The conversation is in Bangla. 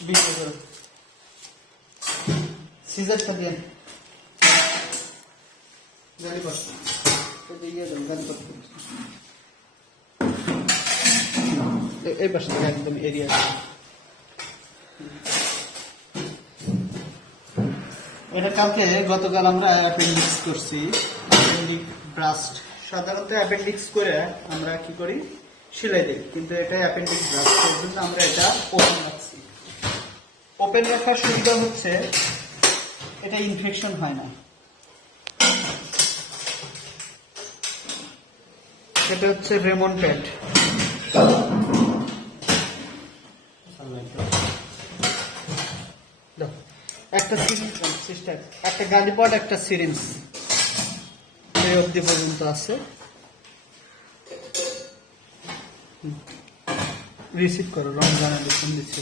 ভিডিও করো সিজারটা দিয়ে গাড়ি পাস তো দিয়ে দাও গাড়ি পাস এই পাশে থেকে একদম এরিয়া এটা কালকে গতকাল আমরা অ্যাপেন্ডিক্স করছি অ্যাপেন্ডিক ব্রাস্ট সাধারণত অ্যাপেন্ডিক্স করে আমরা কি করি সেলাই দিই কিন্তু এটা অ্যাপেন্ডিক্স ব্রাস্ট এর জন্য আমরা এটা ওপেন রাখছি ওপেন রাখার সুবিধা হচ্ছে এটা ইনফেকশন হয় না এটা হচ্ছে রেমন প্যাড একটা সিরিঞ্জ সিস্টার একটা গালিপড একটা সিরিঞ্জ এই অবধি পর্যন্ত আছে রিসিভ করো রমজানের বেতন দিচ্ছি